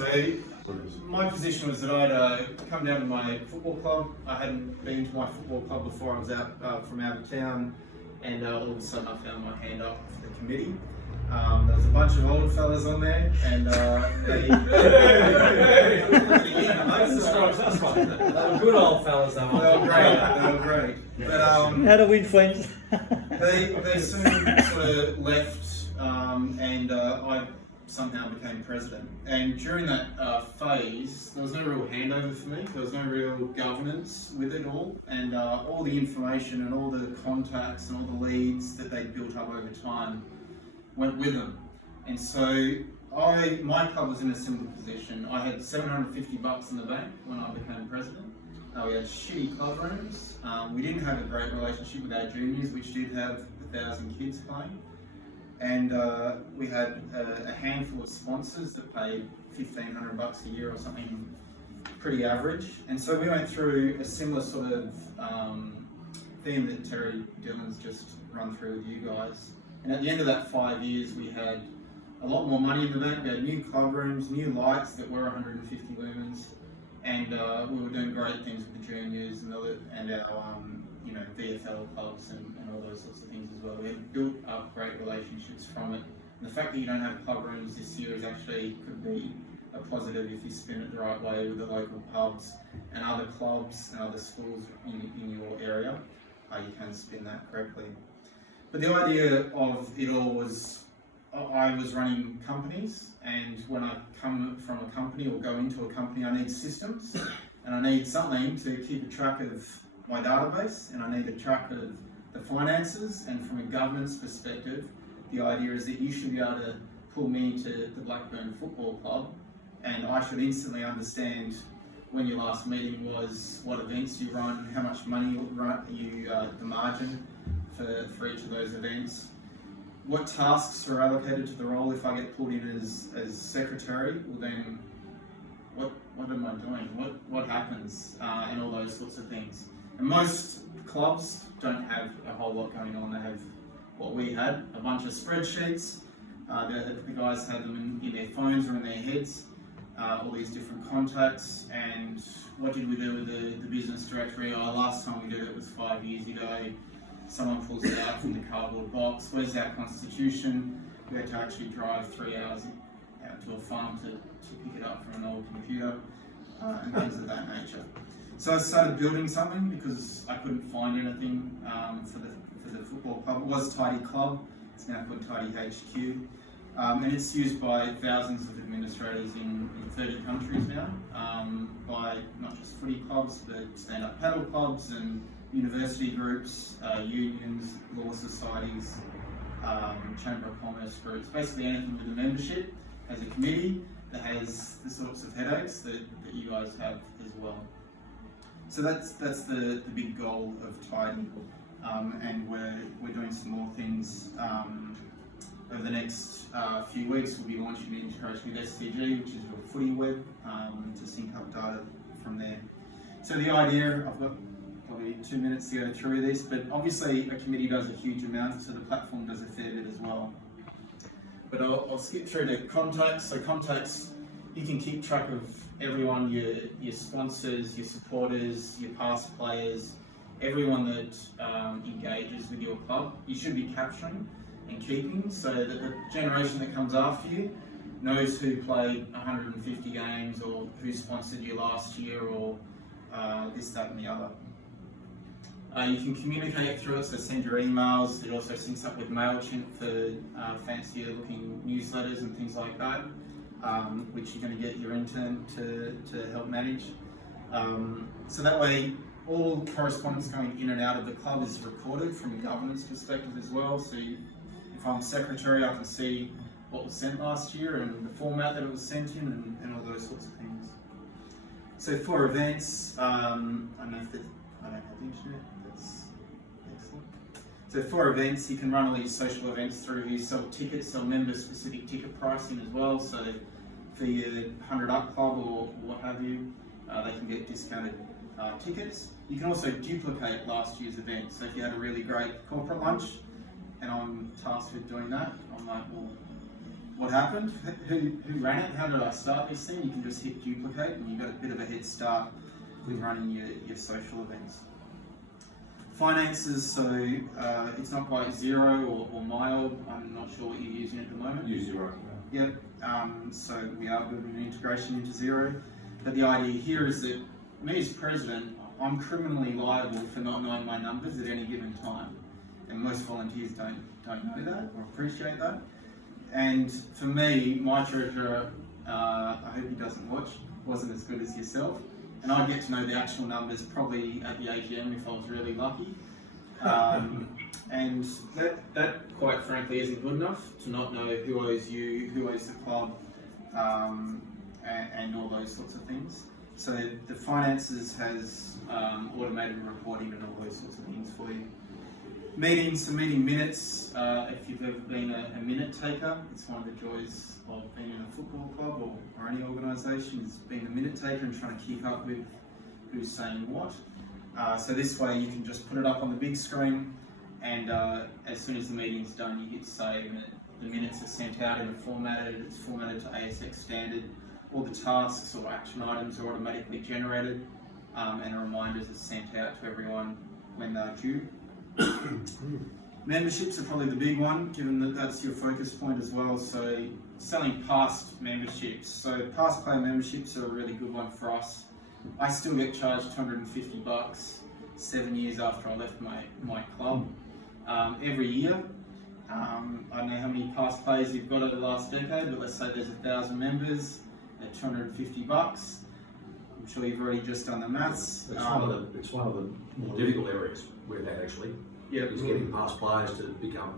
So my position was that I'd come down to my football club. I hadn't been to my football club before. I was out from out of town, and all of a sudden I found my hand up for the committee. There was a bunch of old fellas on there, and they were good old fellas. They were great. They were great. But how to win friends? they soon sort of left, and I somehow became president. And during that phase, there was no real handover for me. There was no real governance with it all, and all the information and all the contacts and all the leads that they built up over time went with them. And so my club was in a similar position. I had $750 in the bank when I became president. We had shitty club rooms. We didn't have a great relationship with our juniors, which did have 1,000 kids playing. And we had a handful of sponsors that paid $1,500 a year or something pretty average. And so we went through a similar sort of theme that Terry Dillon's just run through with you guys. And at the end of that 5 years, we had a lot more money in the bank. We had new club rooms, new lights that were 150 lumens, and we were doing great things with the juniors and our VFL clubs and all those sorts of things as well. We had built up great relationships from it. And the fact that you don't have club rooms this year is actually could be a positive if you spin it the right way with the local pubs and other clubs and other schools in your area. You can spin that correctly. But the idea of it all was, I was running companies, and when I come from a company or go into a company, I need systems, and I need something to keep a track of my database, and I need a track of the finances. And from a governance perspective, the idea is that you should be able to pull me into the Blackburn Football Club, and I should instantly understand when your last meeting was, what events you run, how much money you run, the margin for each of those events, what tasks are allocated to the role. If I get pulled in as secretary, well then what am I doing? What happens? And all those sorts of things. And most clubs don't have a whole lot going on. They have what we had, a bunch of spreadsheets. The guys had them in their phones or in their heads, all these different contacts. And what did we do with the business directory? Last time we did it was 5 years ago. Someone pulls it out from the cardboard box. Where's our constitution? We had to actually drive 3 hours out to a farm to pick it up from an old computer and things of that nature. So I started building something because I couldn't find anything for the football club. It was Tidy Club. It's now called Tidy HQ. And it's used by thousands of administrators in 30 countries now, by not just footy clubs, but stand-up paddle clubs and university groups, unions, law societies, chamber of commerce groups, basically anything with a membership has a committee that has the sorts of headaches that you guys have as well. So that's the big goal of Tidy, and we're doing some more things over the next few weeks. We'll be launching an integration with STG, which is your footy web, to sync up data from there. So the idea, I've got probably 2 minutes to go through this, but obviously a committee does a huge amount, so the platform does a fair bit as well. But I'll skip through to contacts. So contacts, you can keep track of everyone, your sponsors, your supporters, your past players, everyone that engages with your club. You should be capturing and keeping so that the generation that comes after you knows who played 150 games or who sponsored you last year or this, that and the other. You can communicate through it, so send your emails. It also syncs up with MailChimp for fancier looking newsletters and things like that, which you're going to get your intern to help manage. So that way, all correspondence going in and out of the club is recorded from a governance perspective as well. So if I'm secretary, I can see what was sent last year and the format that it was sent in and all those sorts of things. So for events, I don't have the internet. That's excellent. So for events, you can run all these social events through. You sell tickets, sell member-specific ticket pricing as well. So for your 100 Up Club or what have you, they can get discounted tickets. You can also duplicate last year's event. So if you had a really great corporate lunch, and I'm tasked with doing that, I'm like, well, what happened, who ran it, how did I start this thing, you can just hit duplicate and you've got a bit of a head start with running your social events. Finances, so it's not quite Xero or Mild. I'm not sure what you're using at the moment. Use Xero. Yep. So we are building an integration into Xero. But the idea here is that me as president, I'm criminally liable for not knowing my numbers at any given time. And most volunteers don't know that or appreciate that. And for me, my treasurer, I hope he doesn't watch, wasn't as good as yourself. And I get to know the actual numbers probably at the AGM if I was really lucky. And that quite frankly isn't good enough to not know who owes you, who owes the club, and all those sorts of things. So the finances has automated reporting and all those sorts of things for you. Meetings, the meeting minutes, if you've ever been a minute taker, it's one of the joys of being in a football club or any organisation is being a minute taker and trying to keep up with who's saying what. So this way you can just put it up on the big screen and as soon as the meeting's done you hit save and the minutes are sent out and it's formatted to ASX standard. All the tasks or action items are automatically generated and reminders are sent out to everyone when they're due. Memberships are probably the big one, given that that's your focus point as well. So selling past memberships. So past player memberships are a really good one for us. I still get charged $250 7 years after I left my club every year. I don't know how many past players you've got over the last decade, but let's say there's 1,000 members at $250. I'm sure you've already just done the maths. It's one of the more difficult areas we've had actually. Yep. Is getting past players to take out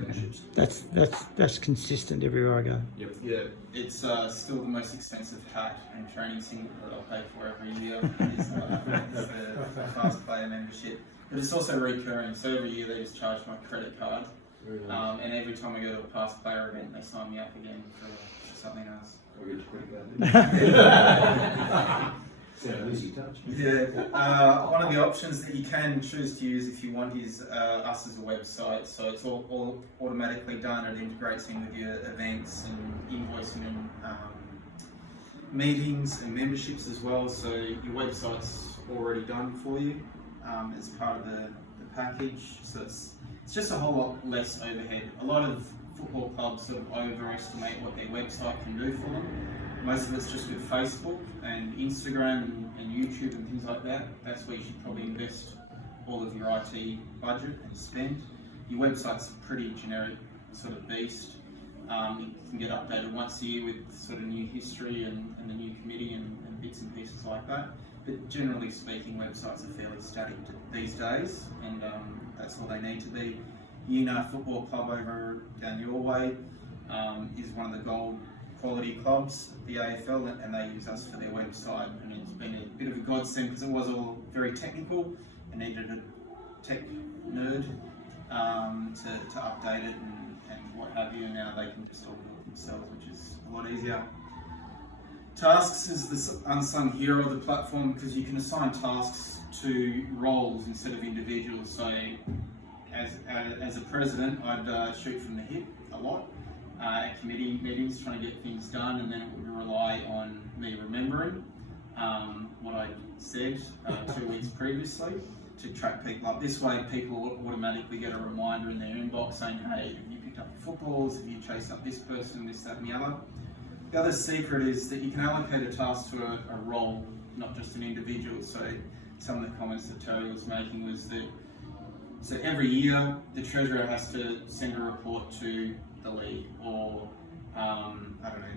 memberships. That's consistent everywhere I go. Yep. Yeah, it's still the most expensive hat and training singlet that I'll pay for every year. Is the fast player membership, but it's also recurring. So every year they just charge my credit card, and every time I go to a past player event, they sign me up again for something else. I'll get your credit card. An easy touch. Yeah, one of the options that you can choose to use if you want is us as a website. So it's all automatically done. It integrates in with your events and invoicing and meetings and memberships as well. So your website's already done for you as part of the package. So it's just a whole lot less overhead. A lot of football clubs sort of overestimate what their website can do for them. Most of it's just with Facebook and Instagram and YouTube and things like that. That's where you should probably invest all of your IT budget and spend. Your website's a pretty generic sort of beast. It can get updated once a year with sort of new history and the new committee and bits and pieces like that. But generally speaking, websites are fairly static these days, and that's all they need to be. Football Club over down your way is one of the gold quality clubs, the AFL, and they use us for their website, and it's been a bit of a godsend because it was all very technical and needed a tech nerd to update it and what have you, and now they can just all do it themselves, which is a lot easier. Tasks is the unsung hero of the platform because you can assign tasks to roles instead of individuals. So as a president, I'd shoot from the hip a lot. At committee meetings, trying to get things done, and then it would rely on me remembering what I said 2 weeks previously to track people up. This way, people automatically get a reminder in their inbox saying, "Hey, have you picked up your footballs? Have you chased up this person, this, that, and the other?" The other secret is that you can allocate a task to a role, not just an individual. So some of the comments that Terry was making was that so every year the treasurer has to send a report to the league, or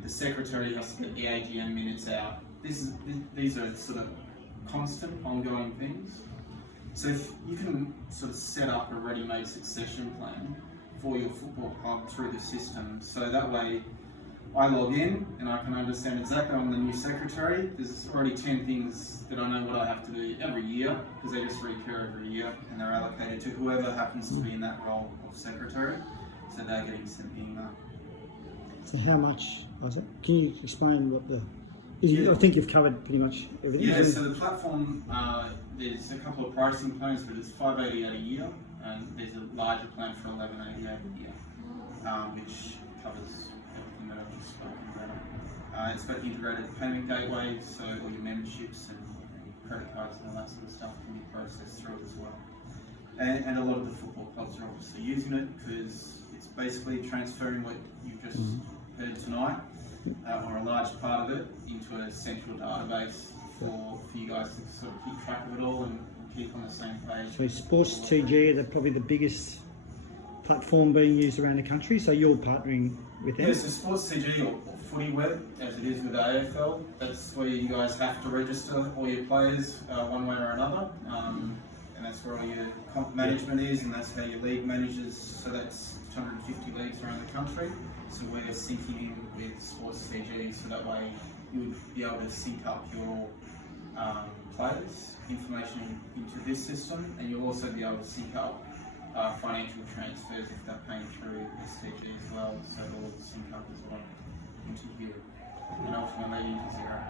the secretary has to get the AGM minutes out. These are sort of constant, ongoing things. So if you can sort of set up a ready-made succession plan for your football club through the system, so that way I log in and I can understand exactly I'm the new secretary. There's already 10 things that I know what I have to do every year because they just recur every year and they're allocated to whoever happens to be in that role of secretary. So they're getting sent the email. So how much, Isaac? Can you explain what I think you've covered pretty much everything. Yeah, so the platform, there's a couple of pricing plans, but it's $588 a year, and there's a larger plan for $1188 a year, which covers everything that I've just spoken about. It's got integrated payment gateways, so all your memberships and credit cards and all that sort of stuff can be processed through it as well. And a lot of the football clubs are obviously using it because it's basically transferring what you've just heard tonight, or a large part of it, into a central database for you guys to sort of keep track of it all and keep on the same page. So Sports TG are probably the biggest platform being used around the country, so you're partnering with them? Yeah, so Sports TG or Footy Web, as it is with the AFL, that's where you guys have to register all your players one way or another. And that's where all your comp management is, and that's how your league manages. So that's 250 leagues around the country. So we're syncing in with Sports TG, so that way you would be able to sync up your players' information into this system, and you'll also be able to sync up financial transfers if they're paying through STG as well. So they'll all sync up as well into here, and ultimately into zero.